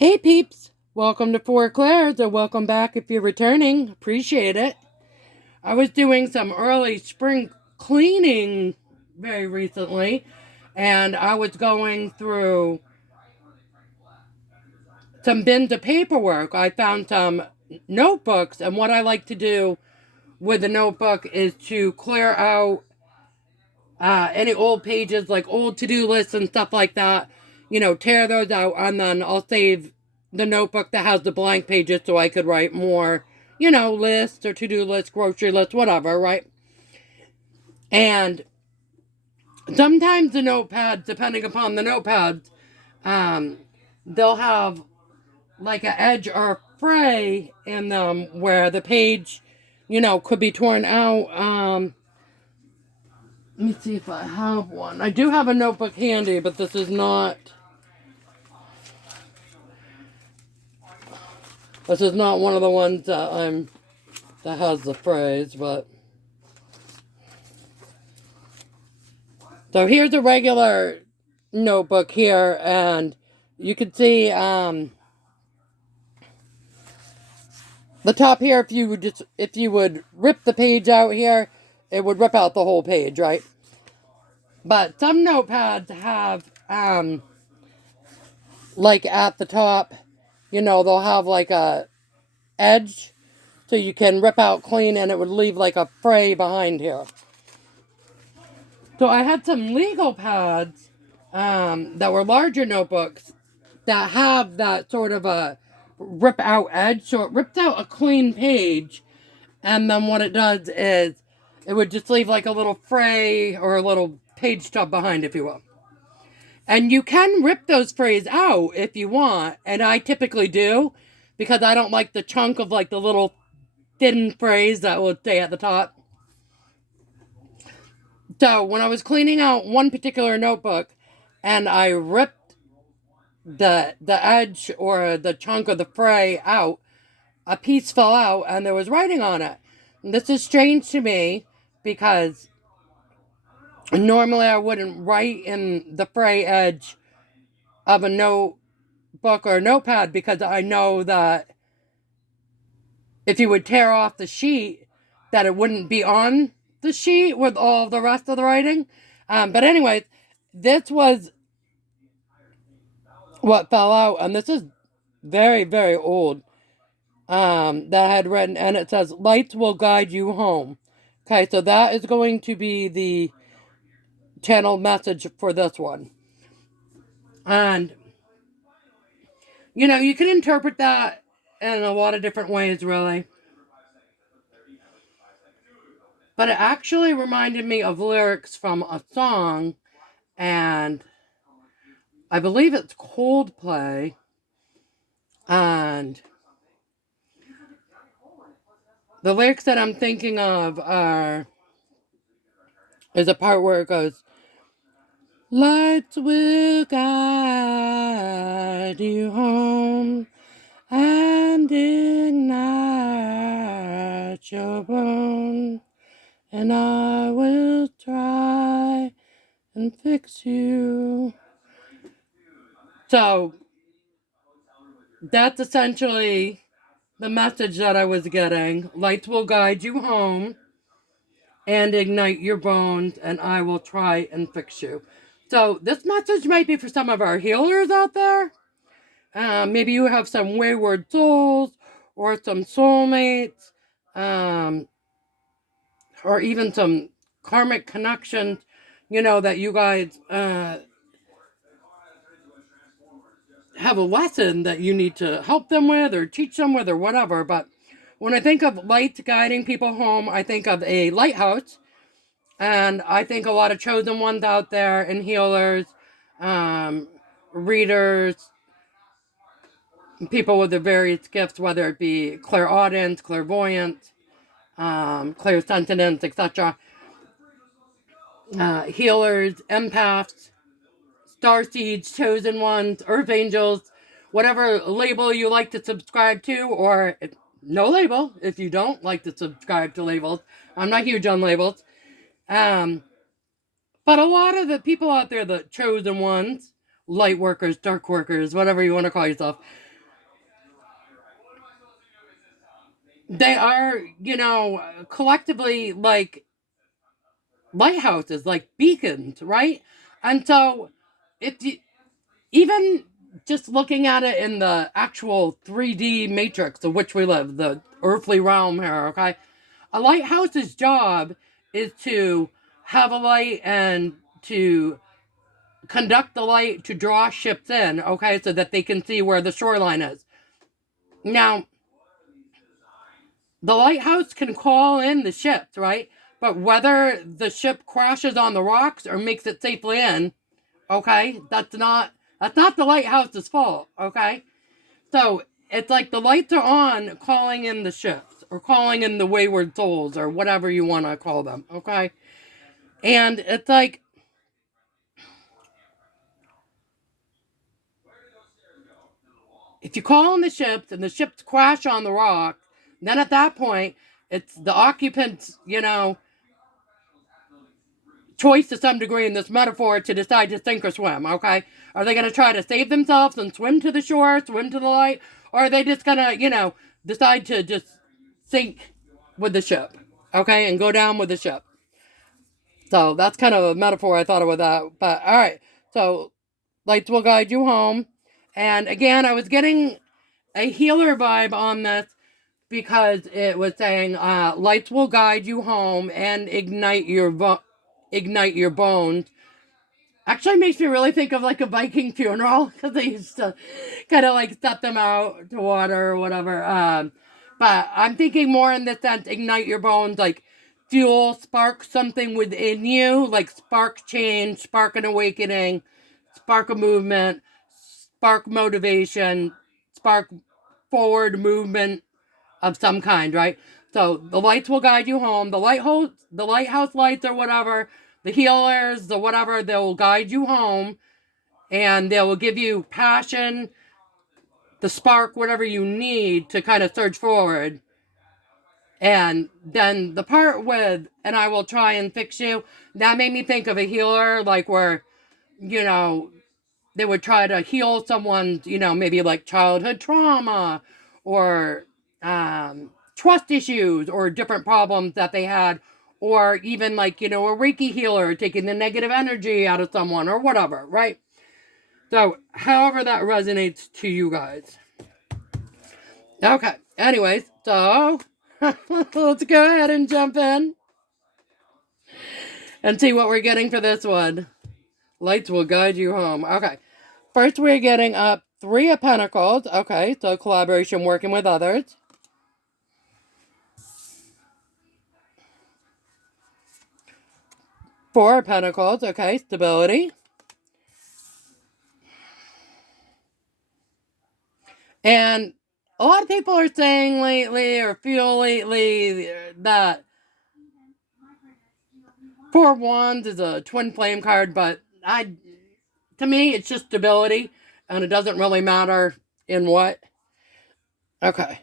Hey peeps, welcome to Four Clairs, or welcome back if you're returning. Appreciate it. I was doing some early spring cleaning very recently, and I was going through some bins of paperwork. I found some notebooks, and what I like to do with a notebook is to clear out any old pages, like old to-do lists and stuff like that. Tear those out, and then I'll save the notebook that has the blank pages so I could write more, lists or to-do lists, grocery lists, whatever, right? And sometimes the notepads, depending upon the notepads, um, they'll have like an edge or a fray in them where the page, could be torn out. Let me see if I have one. I do have a notebook handy, but this is not. This is not one of the ones that has the phrase, but so here's a regular notebook here, and you can see the top here. If you would rip the page out here, it would rip out the whole page, right? But some notepads have like at the top, they'll have like a edge so you can rip out clean, and it would leave like a fray behind here. So I had some legal pads that were larger notebooks that have that sort of a rip out edge. So it rips out a clean page, and then what it does is it would just leave like a little fray or a little page stub behind, if you will. And you can rip those frays out if you want, and I typically do because I don't like the chunk of like the little thin frays that will stay at the top. So when I was cleaning out one particular notebook and I ripped the edge or the chunk of the fray out, a piece fell out and there was writing on it. And this is strange to me because normally I wouldn't write in the fray edge of a notebook or a notepad because I know that if you would tear off the sheet, that it wouldn't be on the sheet with all the rest of the writing. But anyways, this was what fell out, and this is very, very old. That I had written, and it says, "Lights will guide you home." Okay, so that is going to be the channel message for this one. And, you can interpret that in a lot of different ways, really. But it actually reminded me of lyrics from a song, and I believe it's Coldplay. And the lyrics that I'm thinking of is a part where it goes, "Lights will guide you home and ignite your bone, and I will try and fix you." So that's essentially the message that I was getting. Lights will guide you home and ignite your bones, and I will try and fix you. So this message might be for some of our healers out there. Maybe you have some wayward souls or some soulmates, or even some karmic connections, that you guys have a lesson that you need to help them with or teach them with or whatever. But when I think of lights guiding people home, I think of a lighthouse. And I think a lot of chosen ones out there and healers, readers, people with their various gifts, whether it be clairaudience, clairvoyance, clairsentience, etc. Healers, empaths, starseeds, chosen ones, earth angels, whatever label you like to subscribe to, or no label if you don't like to subscribe to labels. I'm not huge on labels. But a lot of the people out there, the chosen ones, light workers, dark workers, whatever you want to call yourself, they are, you know, collectively like lighthouses, like beacons, right? And so, if you, even just looking at it in the actual 3D matrix of which we live, the earthly realm here, okay? A lighthouse's job is to have a light and to conduct the light to draw ships in, okay, so that they can see where the shoreline is. Now, the lighthouse can call in the ships, right? But whether the ship crashes on the rocks or makes it safely in, okay, that's not the lighthouse's fault, okay? So it's like the lights are on, calling in the ships or calling in the wayward souls or whatever you want to call them, okay? And it's like if you call in the ships and the ships crash on the rock, then at that point it's the occupants, you know, choice to some degree in this metaphor to decide to sink or swim, okay? Are they going to try to save themselves and swim to the shore, swim to the light? Or are they just going to, you know, decide to just sink with the ship, okay? And go down with the ship. So that's kind of a metaphor I thought of with that. But all right. So lights will guide you home. And again, I was getting a healer vibe on this because it was saying lights will guide you home and ignite your bones. Actually makes me really think of like a Viking funeral because they used to kind of like set them out to water or whatever. But I'm thinking more in the sense ignite your bones, like fuel, spark something within you, like spark change, spark an awakening, spark a movement, spark motivation, spark forward movement of some kind, right? So the lights will guide you home. The lighthouse lights or whatever, the healers, the whatever, they will guide you home, and they will give you passion, the spark, whatever you need to kind of surge forward. And then the part with, and I will try and fix you, that made me think of a healer, like where, you know, they would try to heal someone's, you know, maybe like childhood trauma or trust issues or different problems that they had, or even like, you know, a Reiki healer taking the negative energy out of someone or whatever, right? So, however that resonates to you guys. Okay, anyways, so let's go ahead and jump in and see what we're getting for this one. Lights will guide you home. Okay. First, we're getting up 3 of Pentacles. Okay, so collaboration, working with others. 4 of Pentacles. Okay, stability. And a lot of people are saying lately or feel lately that 4 of Wands is a twin flame card, but to me, it's just stability, and it doesn't really matter in what. Okay.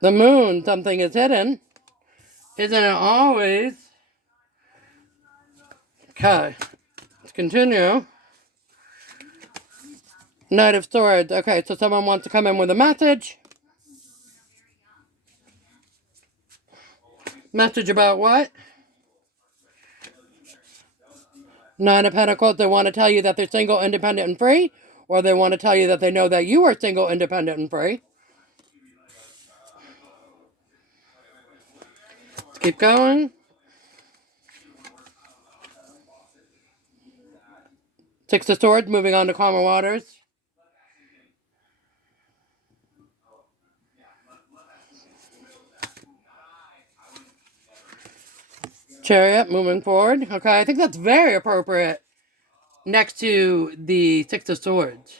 The moon, something is hidden. Isn't it always? Okay. Let's continue. Knight of Swords. Okay, so someone wants to come in with a message. Message about what? Nine of Pentacles. They want to tell you that they're single, independent, and free. Or they want to tell you that they know that you are single, independent, and free. Let's keep going. Six of Swords. Moving on to calmer waters. Chariot. Moving forward. Okay, I think that's very appropriate next to the Six of Swords.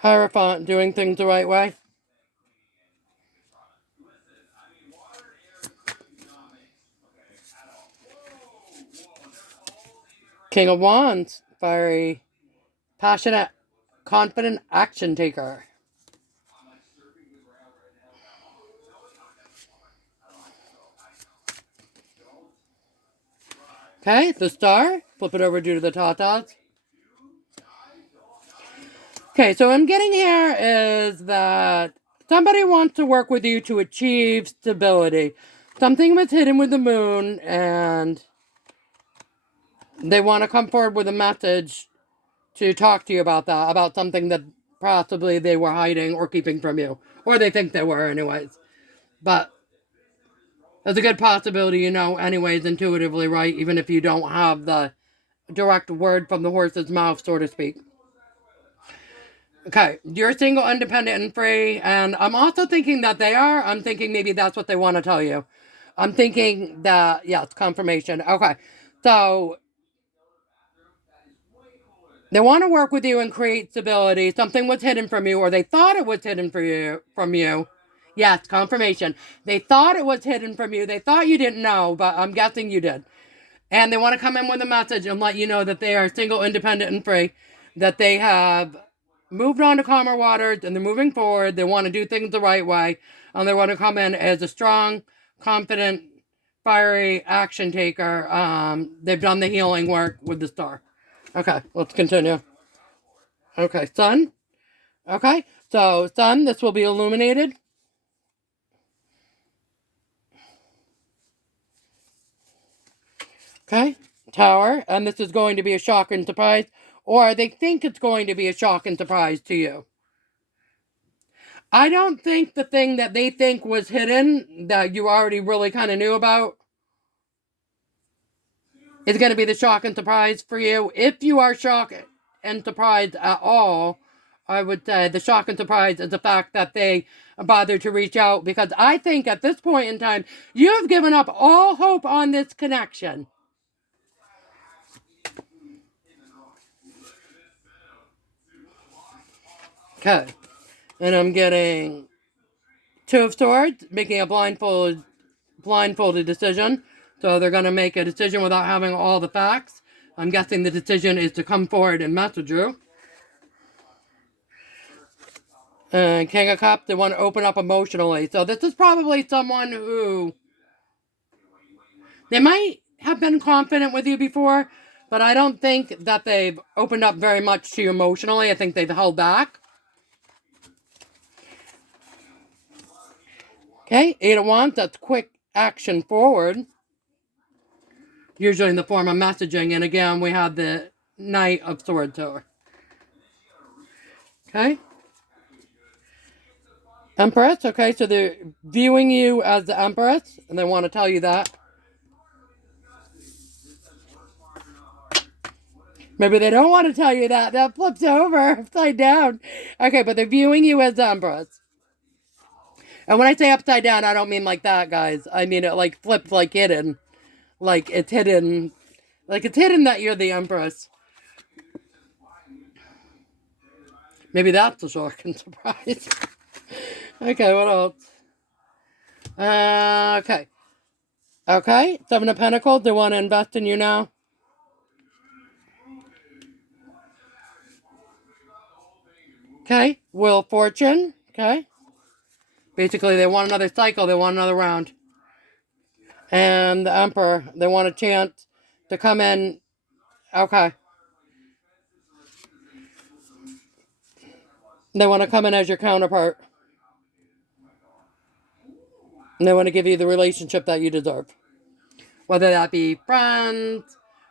Hierophant. Doing things the right way. King of Wands. Fiery, passionate, confident action taker. Okay, the Star. Flip it over due to the Tatas. Okay, so what I'm getting here is that somebody wants to work with you to achieve stability. Something was hidden with the moon, and they want to come forward with a message to talk to you about that, about something that possibly they were hiding or keeping from you. Or they think they were, anyways. But there's a good possibility you know, anyways, intuitively, right? Even if you don't have the direct word from the horse's mouth, so to speak. Okay, you're single, independent, and free, and I'm also thinking that they are. I'm thinking maybe that's what they want to tell you. I'm thinking that, yes, confirmation. Okay, so they want to work with you and create stability. Something was hidden from you, or they thought it was hidden from you. Yes, confirmation. They thought it was hidden from you. They thought you didn't know, but I'm guessing you did. And they want to come in with a message and let you know that they are single, independent, and free. That they have moved on to calmer waters and they're moving forward. They want to do things the right way. And they want to come in as a strong, confident, fiery action taker. They've done the healing work with the star. Okay, let's continue. Okay, sun. Okay, so sun, this will be illuminated. Okay, tower, and this is going to be a shock and surprise, or they think it's going to be a shock and surprise to you. I don't think the thing that they think was hidden, that you already really kind of knew about, is going to be the shock and surprise for you. If you are shocked and surprised at all, I would say the shock and surprise is the fact that they bothered to reach out, because I think at this point in time, you have given up all hope on this connection. Okay. And I'm getting Two of Swords, making a blindfolded decision. So they're going to make a decision without having all the facts. I'm guessing the decision is to come forward and message you. And King of Cups, they want to open up emotionally. So this is probably someone who, they might have been confident with you before, but I don't think that they've opened up very much to you emotionally. I think they've held back. Okay, Eight of Wands, that's quick action forward. Usually in the form of messaging. And again, we have the Knight of Swords here. Okay. Empress. Okay, so they're viewing you as the Empress, and they want to tell you that. Maybe they don't want to tell you that. That flips over upside down. Okay, but they're viewing you as the Empress. And when I say upside down, I don't mean like that, guys. I mean it like flipped, like hidden. Like it's hidden. Like it's hidden that you're the Empress. Maybe that's a shock and surprise. Okay, what else? Okay. Okay, Seven of Pentacles. They want to invest in you now. Okay, Wheel of Fortune. Okay. Basically, they want another cycle. They want another round. And the Emperor. They want a chance to come in. Okay. They want to come in as your counterpart. And they want to give you the relationship that you deserve. Whether that be friends,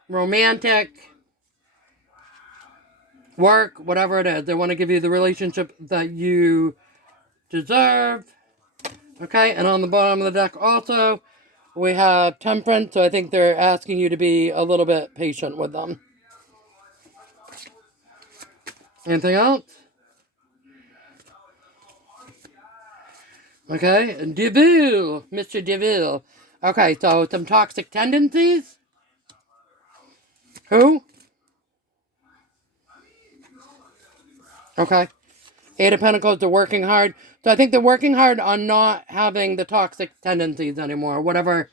romantic, work, whatever it is. They want to give you the relationship that you deserve. Okay, and on the bottom of the deck also, we have Temperance. So I think they're asking you to be a little bit patient with them. Anything else? Okay, Deville, Mr. Deville. Okay, so some toxic tendencies. Who? Okay. Eight of Pentacles, they're working hard. So I think they're working hard on not having the toxic tendencies anymore, whatever.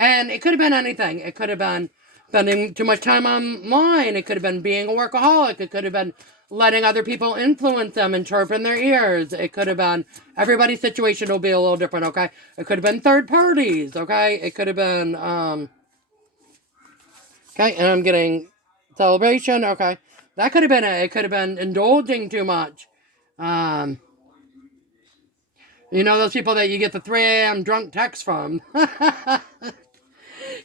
And it could have been anything. It could have been spending too much time online. It could have been being a workaholic. It could have been letting other people influence them and chirp in their ears. It could have been, everybody's situation will be a little different, okay? It could have been third parties, okay? It could have been, okay, and I'm getting celebration, okay. That could have been it. It could have been indulging too much. Um, you know those people that you get the 3 a.m. drunk text from.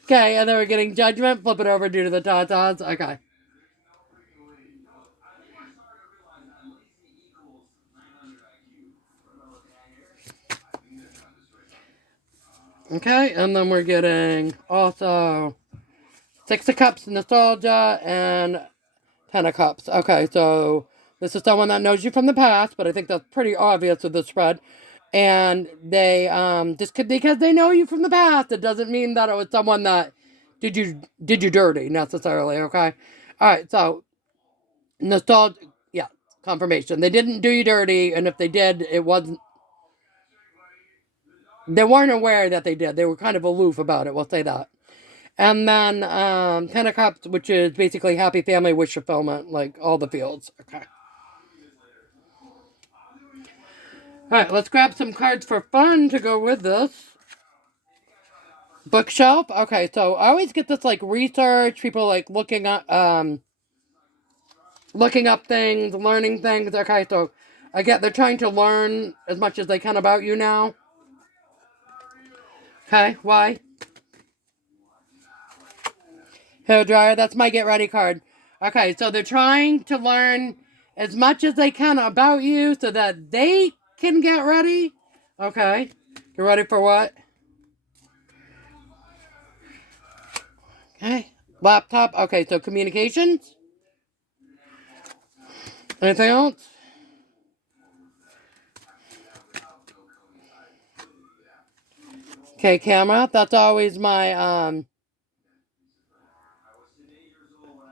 Okay, and then we're getting judgment. Flip it over due to the tatas. Okay. Okay, and then we're getting also 6 of Cups nostalgia and 10 of Cups. Okay, so this is someone that knows you from the past, but I think that's pretty obvious with the spread. And they just because they know you from the past, it doesn't mean that it was someone that did you dirty necessarily. Okay, all right. So nostalgia, yeah, confirmation. They didn't do you dirty, and if they did, it wasn't. They weren't aware that they did. They were kind of aloof about it. We'll say that. And then 10 of Cups, which is basically happy family wish fulfillment, like all the fields. Okay. All right, let's grab some cards for fun to go with this. Bookshelf. Okay, so I always get this like research, people like looking up things, learning things. Okay, so I get they're trying to learn as much as they can about you now. Okay, why? Hair dryer. That's my get ready card. Okay, so they're trying to learn as much as they can about you so that they can get ready. Okay, get ready for what? Okay, laptop. Okay, so communications. Anything else? Okay, camera. That's always my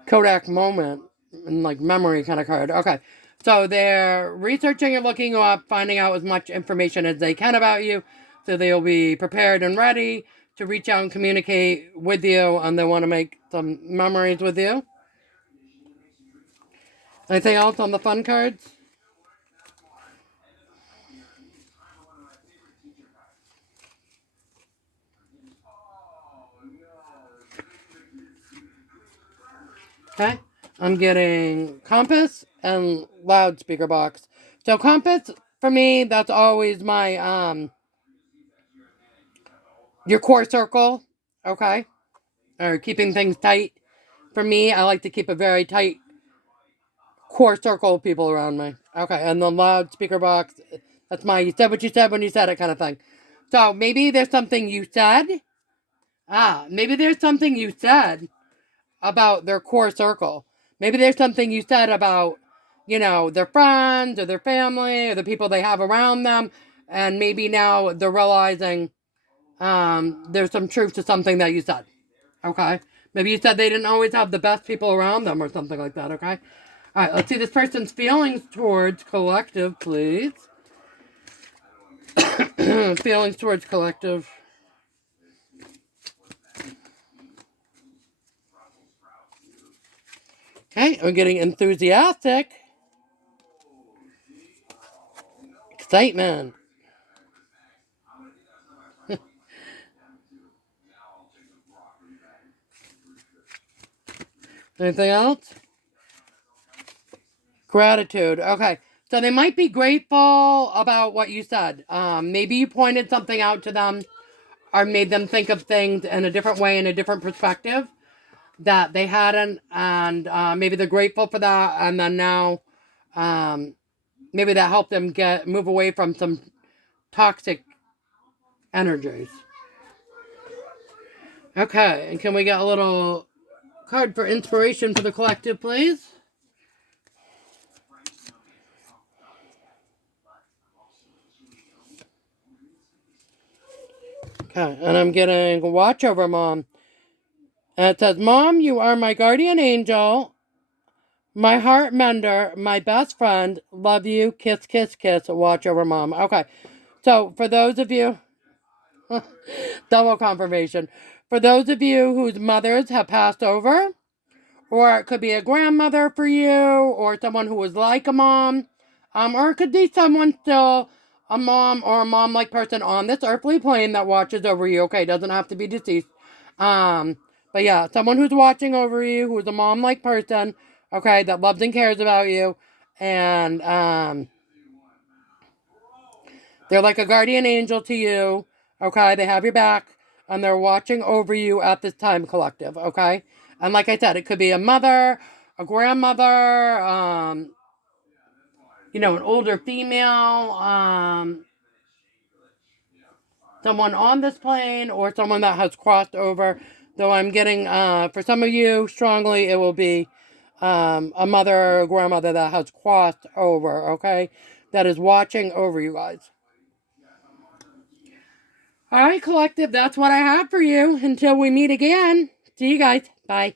Kodak moment and like memory kind of card. Okay. So they're researching and looking up, finding out as much information as they can about you. So they'll be prepared and ready to reach out and communicate with you, and they want to make some memories with you. Anything else on the fun cards? Okay. I'm getting compass and loudspeaker box. So compass for me, that's always my your core circle. Okay. Or keeping things tight. For me, I like to keep a very tight core circle of people around me. Okay, and the loudspeaker box, that's my you said what you said when you said it kind of thing. So maybe there's something you said. Maybe there's something you said about their core circle. Maybe there's something you said about, their friends or their family or the people they have around them. And maybe now they're realizing there's some truth to something that you said. Okay? Maybe you said they didn't always have the best people around them or something like that, okay? All right, let's see this person's feelings towards collective, please. Feelings towards collective. Okay, I'm getting enthusiastic. Excitement. Anything else? Gratitude. Okay, so they might be grateful about what you said. Maybe you pointed something out to them or made them think of things in a different way, in a different perspective that they hadn't, and maybe they're grateful for that, and then now maybe that helped them move away from some toxic energies. Okay, and can we get a little card for inspiration for the collective, please? Okay, and I'm getting watch over mom. And it says, Mom, you are my guardian angel, my heart mender, my best friend. Love you. Kiss, kiss, kiss. Watch over mom. Okay, so for those of you, double confirmation. For those of you whose mothers have passed over, or it could be a grandmother for you, or someone who was like a mom, or it could be someone still, a mom or a mom-like person on this earthly plane that watches over you. Okay, doesn't have to be deceased. But yeah, someone who's watching over you, who's a mom-like person, okay, that loves and cares about you. And they're like a guardian angel to you, okay? They have your back, and they're watching over you at this time, collective, okay? And like I said, it could be a mother, a grandmother, an older female, someone on this plane, or someone that has crossed over. Though I'm getting, for some of you, strongly, it will be a mother or a grandmother that has crossed over, okay? That is watching over you guys. All right, collective, that's what I have for you. Until we meet again. See you guys. Bye.